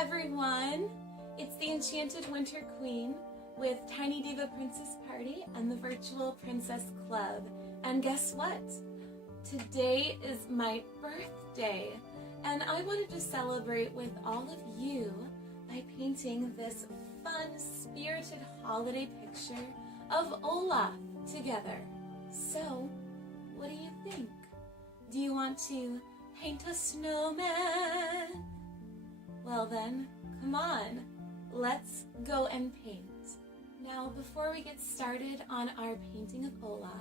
everyone! It's the Enchanted Winter Queen with Tiny Diva Princess Party and the Virtual Princess Club. And guess what? Today is my birthday, and I wanted to celebrate with all of you by painting this fun, spirited holiday picture of Olaf together. So, what do you think? Do you want to paint a snowman? Well then, come on, let's go and paint. Now, before we get started on our painting of Olaf,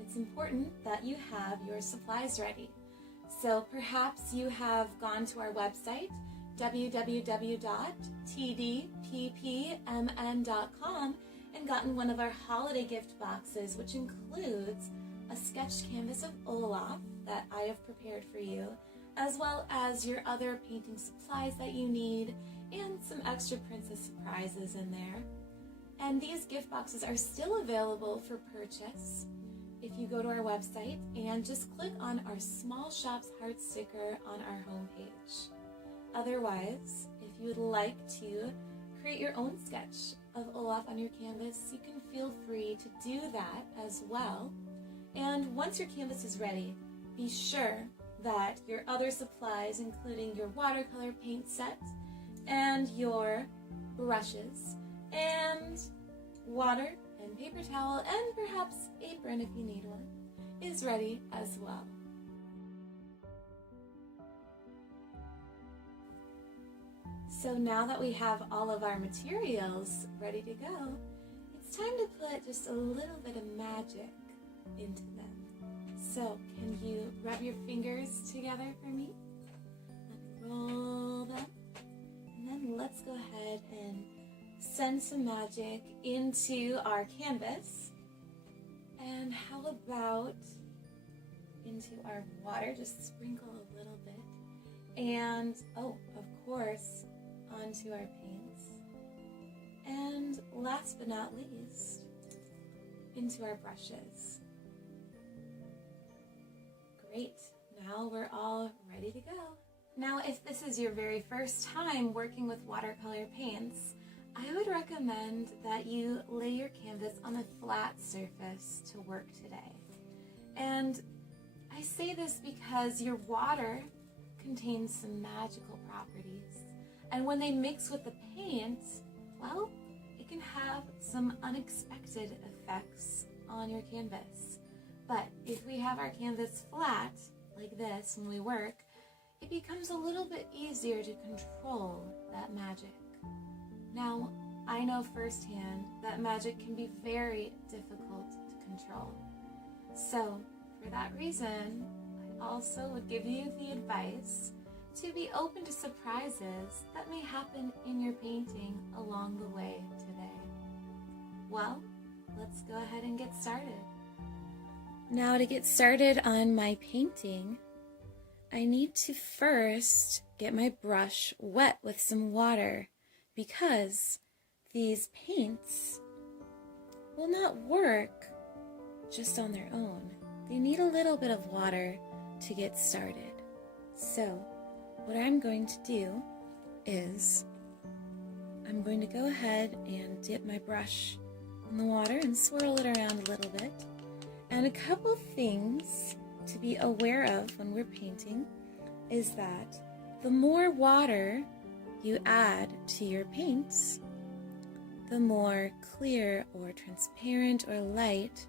it's important that you have your supplies ready. So perhaps you have gone to our website, www.tdppmn.com, and gotten one of our holiday gift boxes, which includes a sketched canvas of Olaf that I have prepared for you, as well as your other painting supplies that you need, and some extra princess surprises in there. And these gift boxes are still available for purchase if you go to our website and just click on our Small Shops heart sticker on our homepage. Otherwise, if you would like to create your own sketch of Olaf on your canvas, you can feel free to do that as well. And once your canvas is ready, be sure that your other supplies, including your watercolor paint set and your brushes and water and paper towel and perhaps apron if you need one, is ready as well. So now that we have all of our materials ready to go, it's time to put just a little bit of magic into them. So can you rub your fingers together for me? Let's roll them. And then let's go ahead and send some magic into our canvas. And how about into our water? Just sprinkle a little bit. And, oh, of course, onto our paints. And last but not least, into our brushes. Great, now we're all ready to go. Now, if this is your very first time working with watercolor paints, I would recommend that you lay your canvas on a flat surface to work today. And I say this because your water contains some magical properties. And when they mix with the paint, well, it can have some unexpected effects on your canvas. But if we have our canvas flat, like this, when we work, it becomes a little bit easier to control that magic. Now, I know firsthand that magic can be very difficult to control. So, for that reason, I also would give you the advice to be open to surprises that may happen in your painting along the way today. Well, let's go ahead and get started. Now, to get started on my painting, I need to first get my brush wet with some water because these paints will not work just on their own. They need a little bit of water to get started. So, what I'm going to do is I'm going to go ahead and dip my brush in the water and swirl it around a little bit. And a couple things to be aware of when we're painting is that the more water you add to your paints, the more clear or transparent or light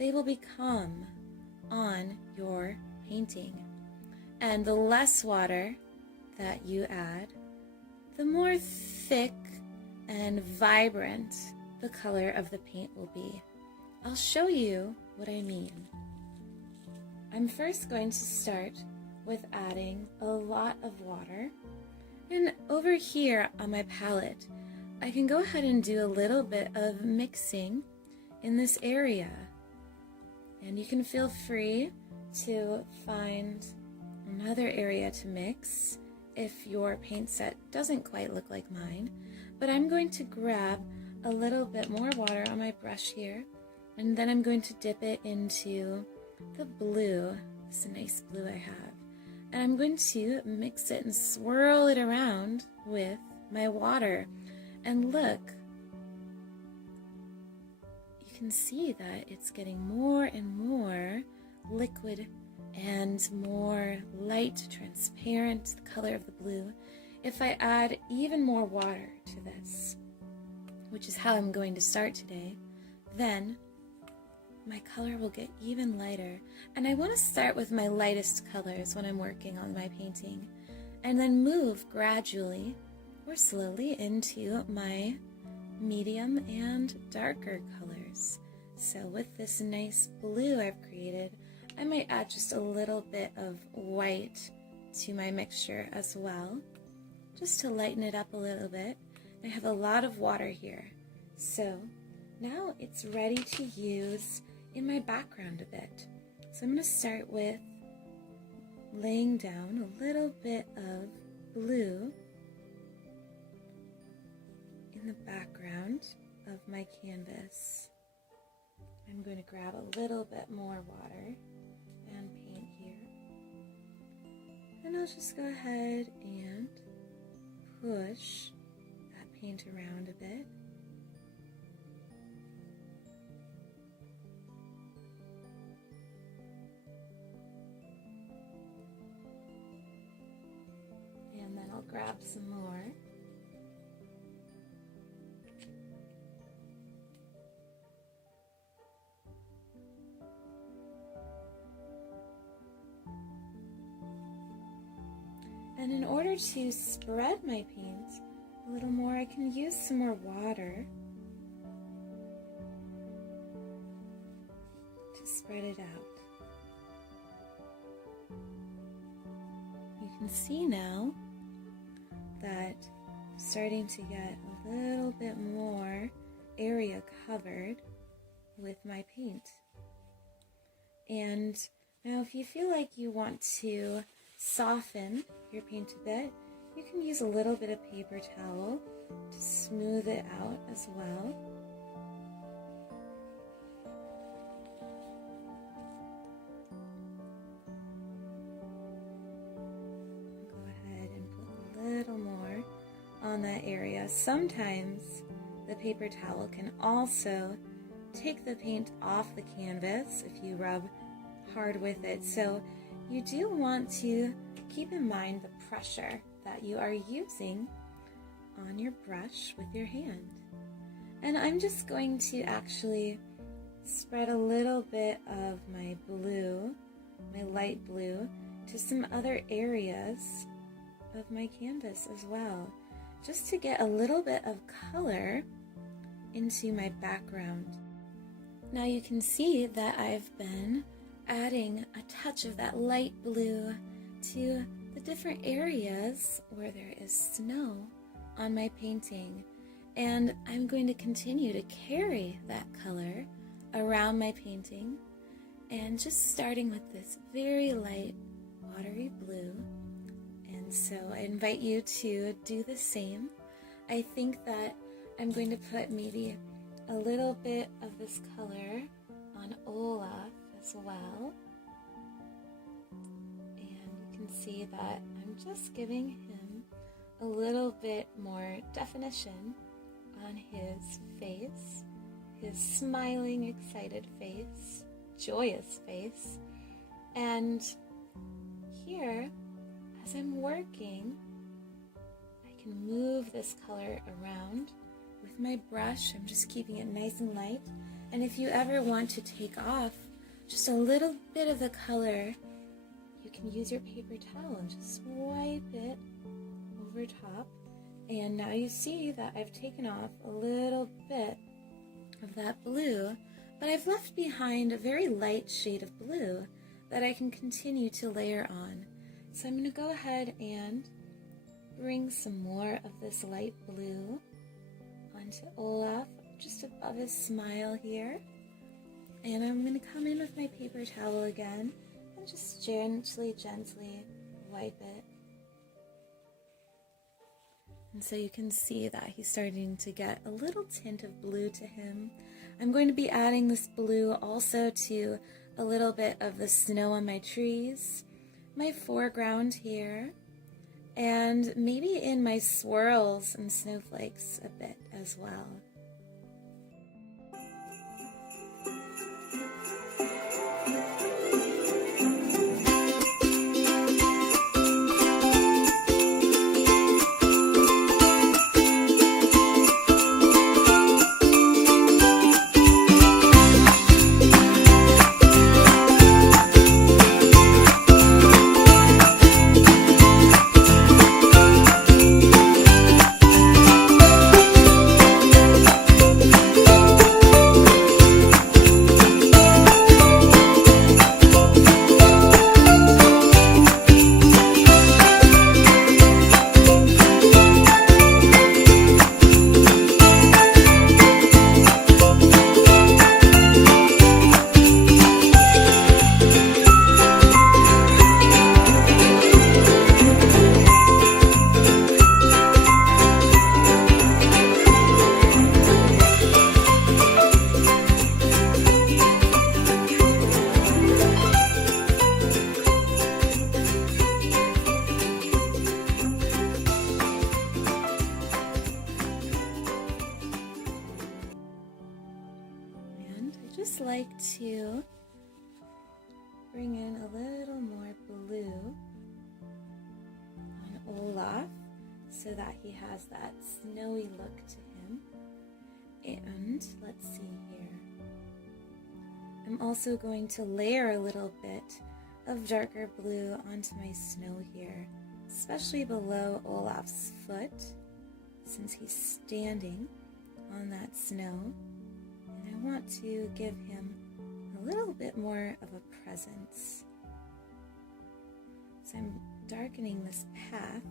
they will become on your painting. And the less water that you add, the more thick and vibrant the color of the paint will be. I'll show you what I mean. I'm first going to start with adding a lot of water. And over here on my palette, I can go ahead and do a little bit of mixing in this area. And you can feel free to find another area to mix if your paint set doesn't quite look like mine. But I'm going to grab a little bit more water on my brush here, and then I'm going to dip it into the blue, this nice blue I have. And I'm going to mix it and swirl it around with my water. And look, you can see that it's getting more and more liquid and more light, transparent, the color of the blue. If I add even more water to this, which is how I'm going to start today, then my color will get even lighter. And I want to start with my lightest colors when I'm working on my painting, and then move gradually or slowly into my medium and darker colors. So with this nice blue I've created, I might add just a little bit of white to my mixture as well, just to lighten it up a little bit. I have a lot of water here, so now it's ready to use in my background a bit. So I'm going to start with laying down a little bit of blue in the background of my canvas. I'm going to grab a little bit more water and paint here. And I'll just go ahead and push that paint around a bit. And then I'll grab some more. And in order to spread my paint a little more, I can use some more water to spread it out. You can see now that I'm starting to get a little bit more area covered with my paint. And now if you feel like you want to soften your paint a bit, you can use a little bit of paper towel to smooth it out as well. Go ahead and put a little more on that area. Sometimes the paper towel can also take the paint off the canvas if you rub hard with it. So you do want to keep in mind the pressure that you are using on your brush with your hand. And I'm just going to actually spread a little bit of my blue, my light blue, to some other areas of my canvas as well, just to get a little bit of color into my background. Now you can see that I've been adding a touch of that light blue to the different areas where there is snow on my painting, and I'm going to continue to carry that color around my painting, and just starting with this very light watery blue. And so I invite you to do the same. I think that I'm going to put maybe a little bit of this color on Olaf as well. And you can see that I'm just giving him a little bit more definition on his face, his smiling, excited face, joyous face. And here, as I'm working, I can move this color around with my brush. I'm just keeping it nice and light. And if you ever want to take off just a little bit of the color, you can use your paper towel and just wipe it over top. And now you see that I've taken off a little bit of that blue, but I've left behind a very light shade of blue that I can continue to layer on. So I'm going to go ahead and bring some more of this light blue onto Olaf, just above his smile here. And I'm going to come in with my paper towel again and just gently wipe it. And so you can see that he's starting to get a little tint of blue to him. I'm going to be adding this blue also to a little bit of the snow on my trees, my foreground here, and maybe in my swirls and snowflakes a bit as well. Just like to bring in a little more blue on Olaf so that he has that snowy look to him. And let's see here. I'm also going to layer a little bit of darker blue onto my snow here, especially below Olaf's foot, since he's standing on that snow. I want to give him a little bit more of a presence. So I'm darkening this path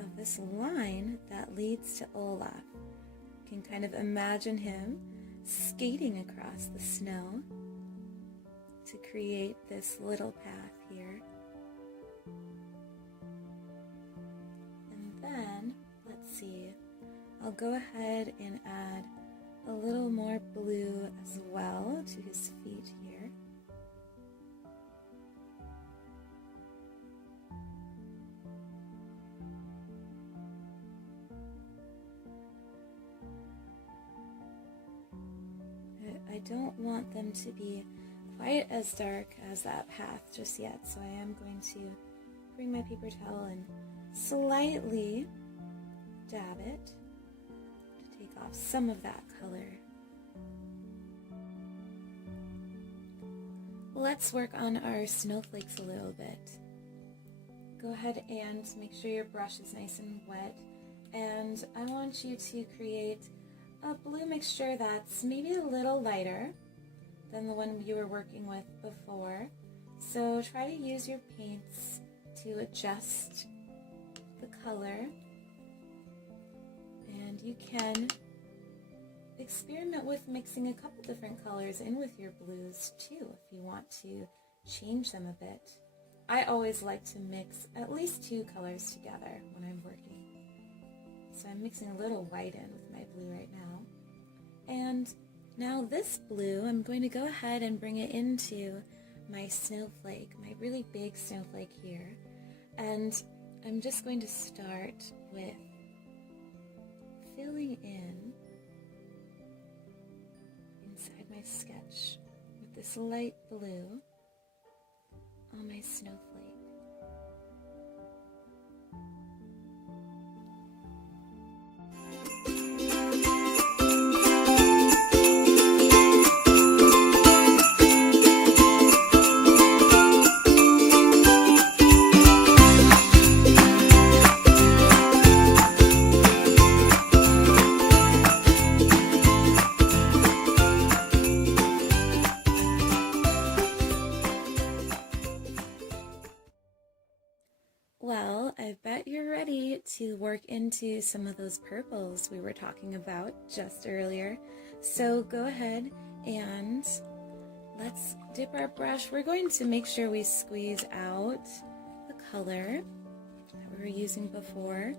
of this line that leads to Olaf. You can kind of imagine him skating across the snow to create this little path here. And then, let's see, I'll go ahead and add a little more blue as well to his feet here. I don't want them to be quite as dark as that path just yet, so I am going to bring my paper towel and slightly dab it to take off some of that color. Let's work on our snowflakes a little bit. Go ahead and make sure your brush is nice and wet, and I want you to create a blue mixture that's maybe a little lighter than the one you were working with before. So try to use your paints to adjust the color, and you can experiment with mixing a couple different colors in with your blues too if you want to change them a bit. I always like to mix at least two colors together when I'm working. So I'm mixing a little white in with my blue right now. And now this blue, I'm going to go ahead and bring it into my snowflake, my really big snowflake here. And I'm just going to start with filling in inside my sketch with this light blue on my snowflake. Well, I bet you're ready to work into some of those purples we were talking about just earlier. So go ahead and let's dip our brush. We're going to make sure we squeeze out the color that we were using before.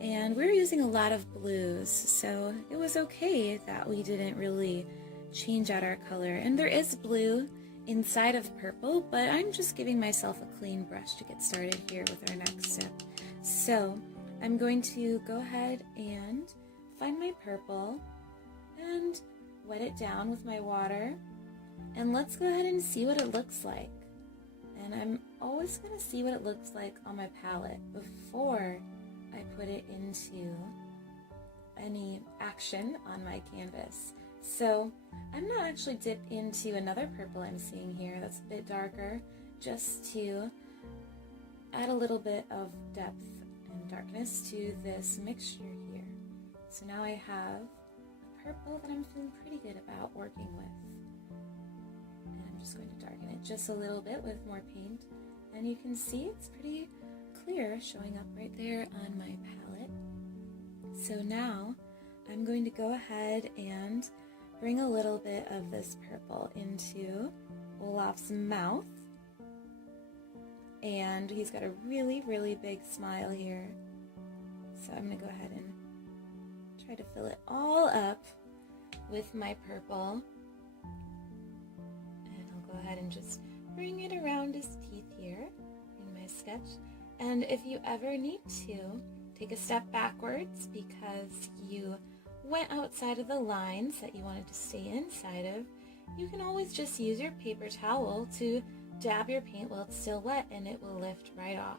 And we were using a lot of blues, so it was okay that we didn't really change out our color. And there is blue inside of purple, but I'm just giving myself a clean brush to get started here with our next step. So I'm going to go ahead and find my purple and wet it down with my water, and let's go ahead and see what it looks like. And I'm always going to see what it looks like on my palette before I put it into any action on my canvas. So I'm not actually dipped into another purple I'm seeing here that's a bit darker, just to add a little bit of depth and darkness to this mixture here. So now I have a purple that I'm feeling pretty good about working with. And I'm just going to darken it just a little bit with more paint. And you can see it's pretty clear showing up right there on my palette. So now I'm going to go ahead and bring a little bit of this purple into Olaf's mouth. And he's got a really, really big smile here. So I'm going to go ahead and try to fill it all up with my purple. And I'll go ahead and just bring it around his teeth here in my sketch. And if you ever need to take a step backwards because you went outside of the lines that you wanted to stay inside of, you can always just use your paper towel to dab your paint while it's still wet and it will lift right off.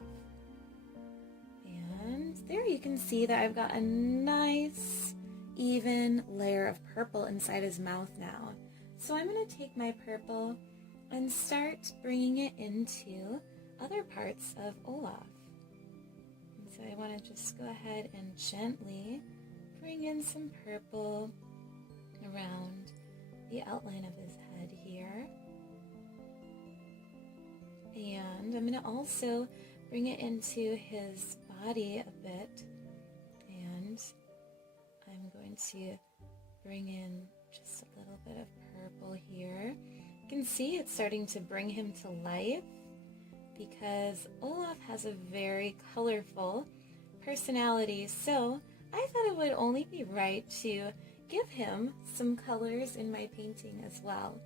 And there you can see that I've got a nice even layer of purple inside his mouth now. So I'm going to take my purple and start bringing it into other parts of Olaf. And so I want to just go ahead and gently bring in some purple around the outline of his head here. And I'm going to also bring it into his body a bit, and I'm going to bring in just a little bit of purple here. You can see it's starting to bring him to life because Olaf has a very colorful personality, so I thought it would only be right to give him some colors in my painting as well.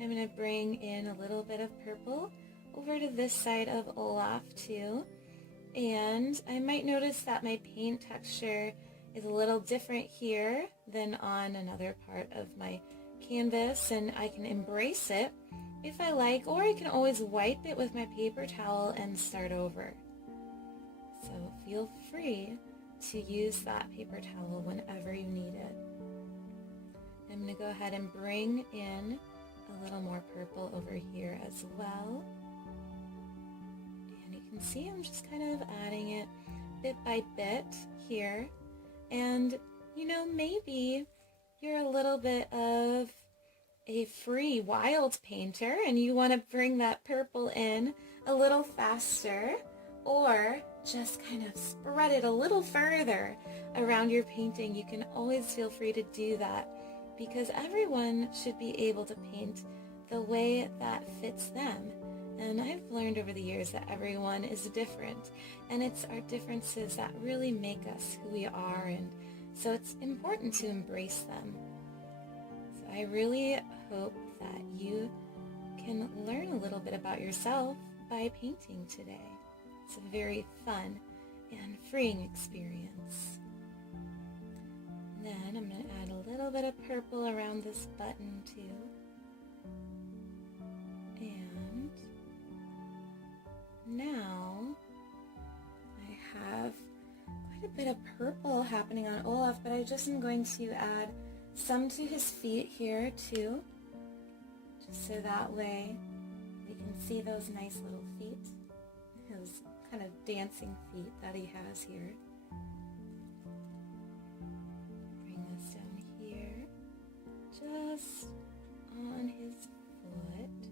I'm going to bring in a little bit of purple over to this side of Olaf too, and I might notice that my paint texture is a little different here than on another part of my canvas, and I can embrace it if I like, or I can always wipe it with my paper towel and start over. So feel free to use that paper towel whenever you need it. I'm going to go ahead and bring in a little more purple over here as well. And you can see I'm just kind of adding it bit by bit here. And you know, maybe you're a little bit of a free wild painter and you want to bring that purple in a little faster, or just kind of spread it a little further around your painting. You can always feel free to do that, because everyone should be able to paint the way that fits them. And I've learned over the years that everyone is different, and it's our differences that really make us who we are, and so it's important to embrace them. So I really hope that you can learn a little bit about yourself by painting today. It's a very fun and freeing experience. Then I'm going to add a little bit of purple around this button too. And now I have quite a bit of purple happening on Olaf, but I just am going to add some to his feet here too, just so that way we can see those nice little feet, his kind of dancing feet that he has here. Bring this down here, just on his foot,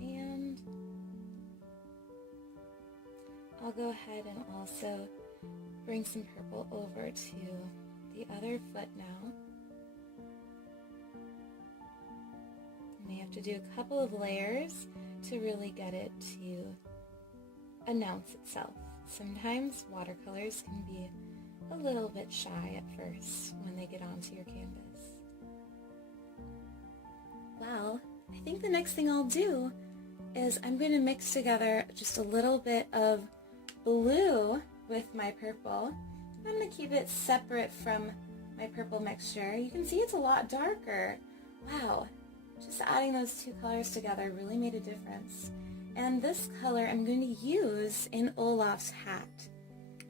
and I'll go ahead and also bring some purple over to the other foot now. You may have to do a couple of layers to really get it to announce itself. Sometimes watercolors can be a little bit shy at first when they get onto your canvas. Well, I think the next thing I'll do is I'm going to mix together just a little bit of blue with my purple. I'm going to keep it separate from my purple mixture. You can see it's a lot darker. Wow, just adding those two colors together really made a difference. And this color I'm going to use in Olaf's hat.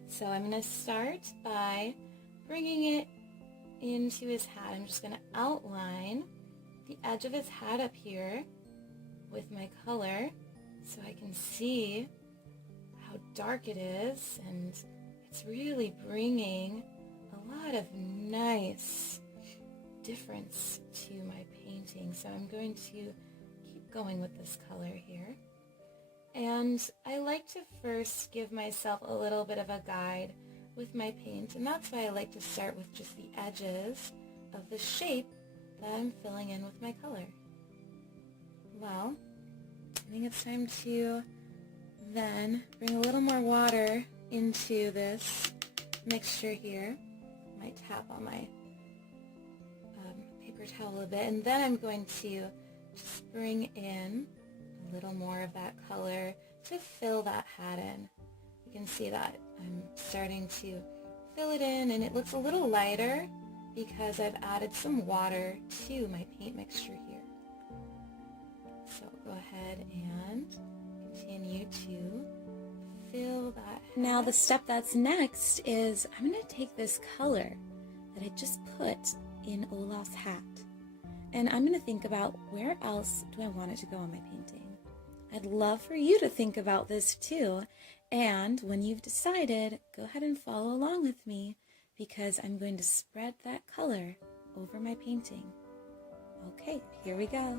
So I'm going to start by bringing it into his hat. I'm just going to outline the edge of his hat up here with my color so I can see how dark it is, and it's really bringing a lot of nice difference to my painting. So I'm going to keep going with this color here. And I like to first give myself a little bit of a guide with my paint, and that's why I like to start with just the edges of the shape that I'm filling in with my color. Well, I think it's time to then bring a little more water into this mixture here. I might tap on my paper towel a bit, and then I'm going to just bring in a little more of that color to fill that hat in. You can see that I'm starting to fill it in, and it looks a little lighter because I've added some water to my paint mixture here. So go ahead and continue to fill that hat. Now the step that's next is I'm going to take this color that I just put in Olaf's hat, and I'm going to think about where else do I want it to go on my painting. I'd love for you to think about this too, and when you've decided, go ahead and follow along with me, because I'm going to spread that color over my painting. Okay, here we go.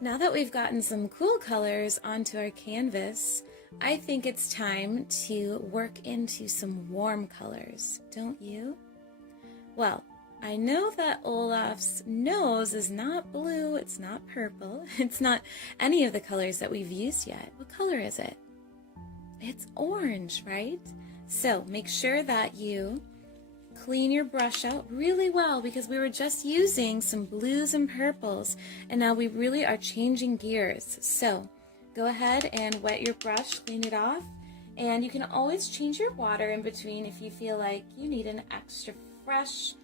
Now that we've gotten some cool colors onto our canvas, I think it's time to work into some warm colors, don't you? Well, I know that Olaf's nose is not blue, it's not purple, it's not any of the colors that we've used yet. What color is it? It's orange, right? So make sure that you clean your brush out really well, because we were just using some blues and purples, and now we really are changing gears. So go ahead and wet your brush, clean it off, and you can always change your water in between if you feel like you need an extra fresh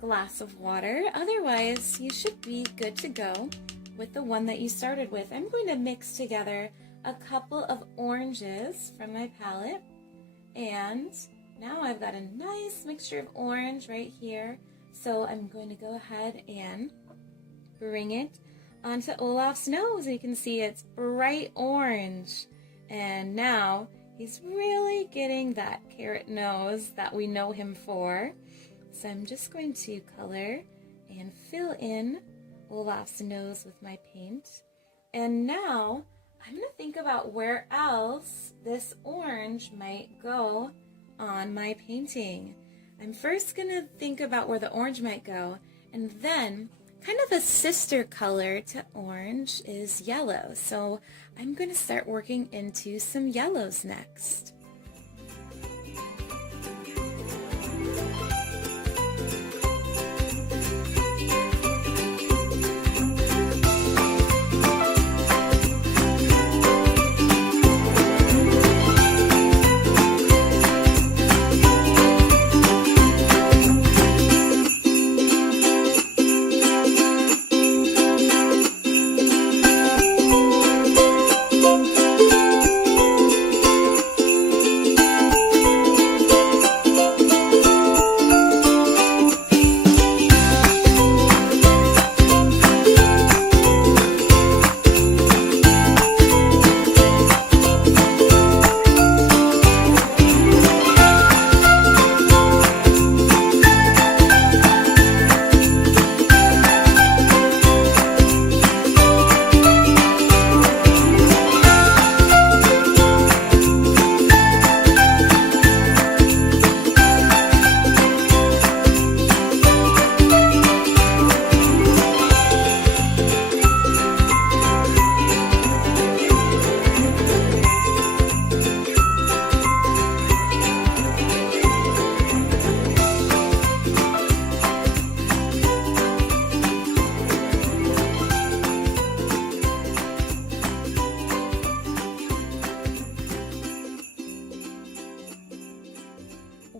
glass of water. Otherwise, you should be good to go with the one that you started with. I'm going to mix together a couple of oranges from my palette, and now I've got a nice mixture of orange right here. So I'm going to go ahead and bring it onto Olaf's nose. You can see it's bright orange. And now he's really getting that carrot nose that we know him for. So I'm just going to color and fill in Olaf's nose with my paint. And now I'm going to think about where else this orange might go on my painting. I'm first going to think about where the orange might go, and then kind of a sister color to orange is yellow. So I'm going to start working into some yellows next.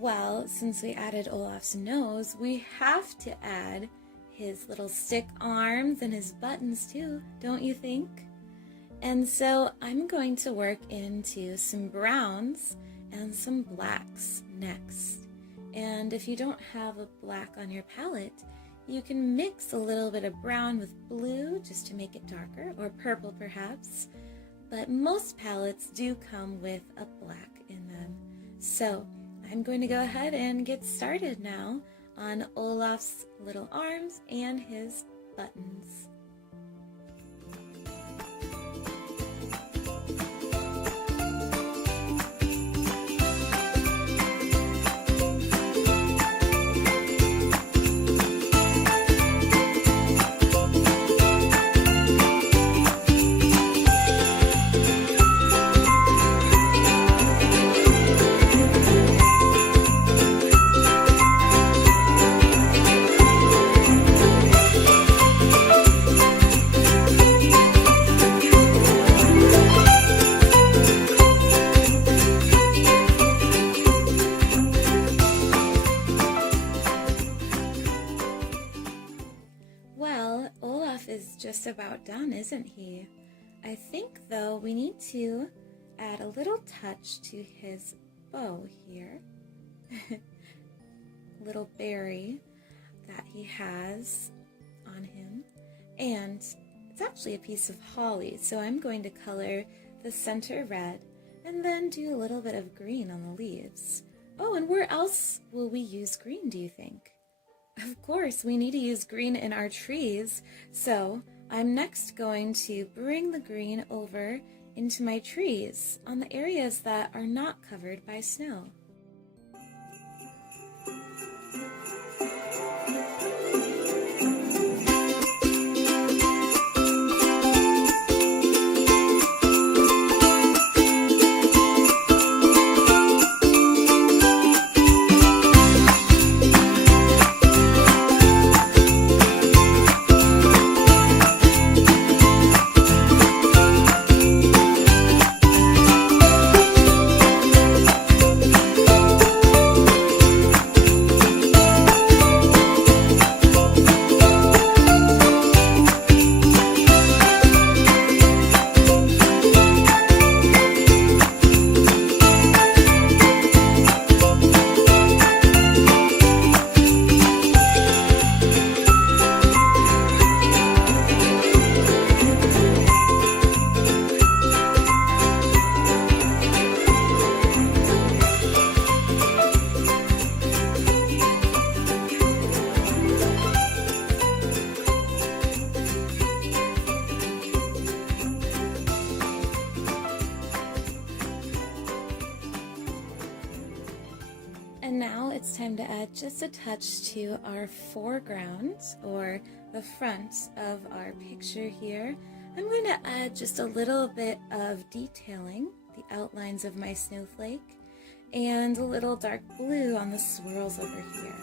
Well, since we added Olaf's nose, we have to add his little stick arms and his buttons too, don't you think? And so I'm going to work into some browns and some blacks next. And if you don't have a black on your palette, you can mix a little bit of brown with blue just to make it darker, or purple perhaps. But most palettes do come with a black in them. So I'm going to go ahead and get started now on Olaf's little arms and his buttons. Well, Olaf is just about done, isn't he? I think, though, we need to add a little touch to his bow here. Little berry that he has on him. And it's actually a piece of holly, so I'm going to color the center red and then do a little bit of green on the leaves. Oh, and where else will we use green, do you think? Of course, we need to use green in our trees, so I'm next going to bring the green over into my trees on the areas that are not covered by snow. And now it's time to add just a touch to our foreground, or the front of our picture here. I'm going to add just a little bit of detailing, the outlines of my snowflake, and a little dark blue on the swirls over here.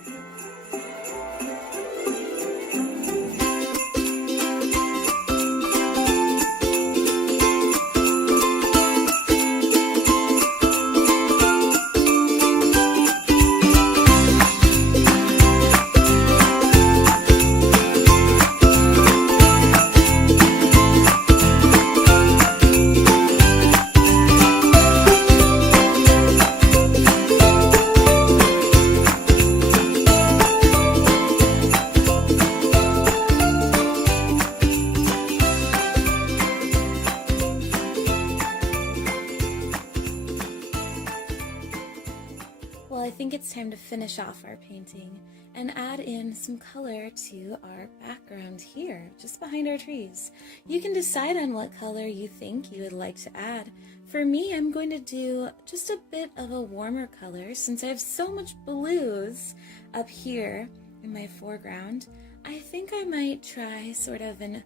I think it's time to finish off our painting and add in some color to our background here, just behind our trees. You can decide on what color you think you would like to add. For me, I'm going to do just a bit of a warmer color since I have so much blues up here in my foreground. I think I might try sort of an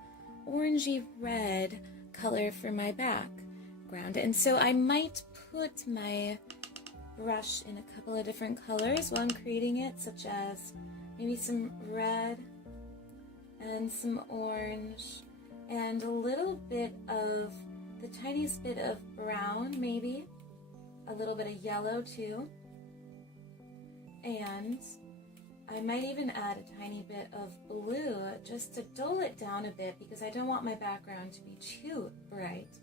orangey red color for my background. And so I might put my brush in a couple of different colors while I'm creating it, such as maybe some red and some orange and a little bit of the tiniest bit of brown, maybe a little bit of yellow too. And I might even add a tiny bit of blue just to dull it down a bit because I don't want my background to be too bright.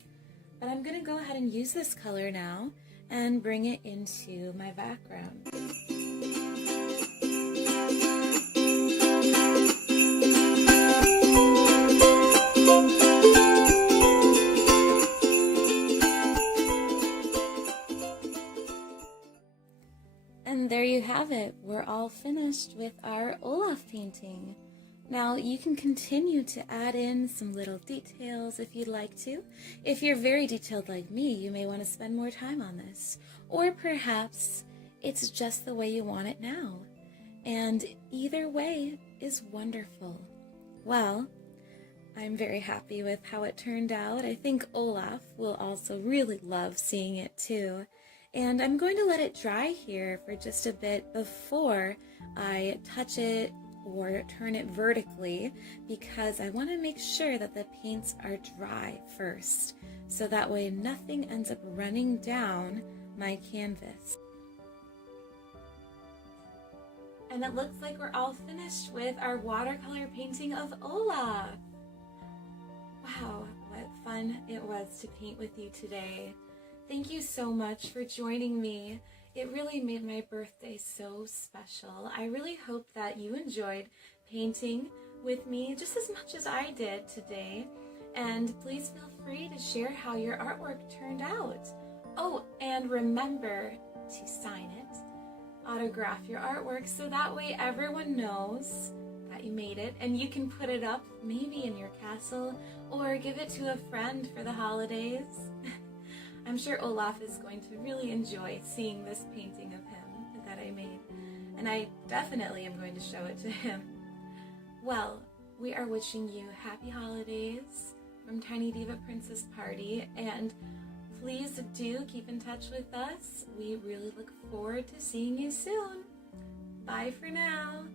But I'm going to go ahead and use this color now and bring it into my background. And there you have it. We're all finished with our Olaf painting. Now you can continue to add in some little details if you'd like to. If you're very detailed like me, you may want to spend more time on this. Or perhaps it's just the way you want it now. And either way is wonderful. Well, I'm very happy with how it turned out. I think Olaf will also really love seeing it too. And I'm going to let it dry here for just a bit before I touch it or turn it vertically, because I want to make sure that the paints are dry first, so that way nothing ends up running down my canvas. And it looks like we're all finished with our watercolor painting of Olaf. Wow, what fun it was to paint with you today. Thank you so much for joining me. It really made my birthday so special. I really hope that you enjoyed painting with me just as much as I did today. And please feel free to share how your artwork turned out. Oh, and remember to sign it, autograph your artwork, so that way everyone knows that you made it and you can put it up maybe in your castle or give it to a friend for the holidays. I'm sure Olaf is going to really enjoy seeing this painting of him that I made, and I definitely am going to show it to him. Well, we are wishing you happy holidays from Tiny Diva Princess Party, and please do keep in touch with us. We really look forward to seeing you soon. Bye for now.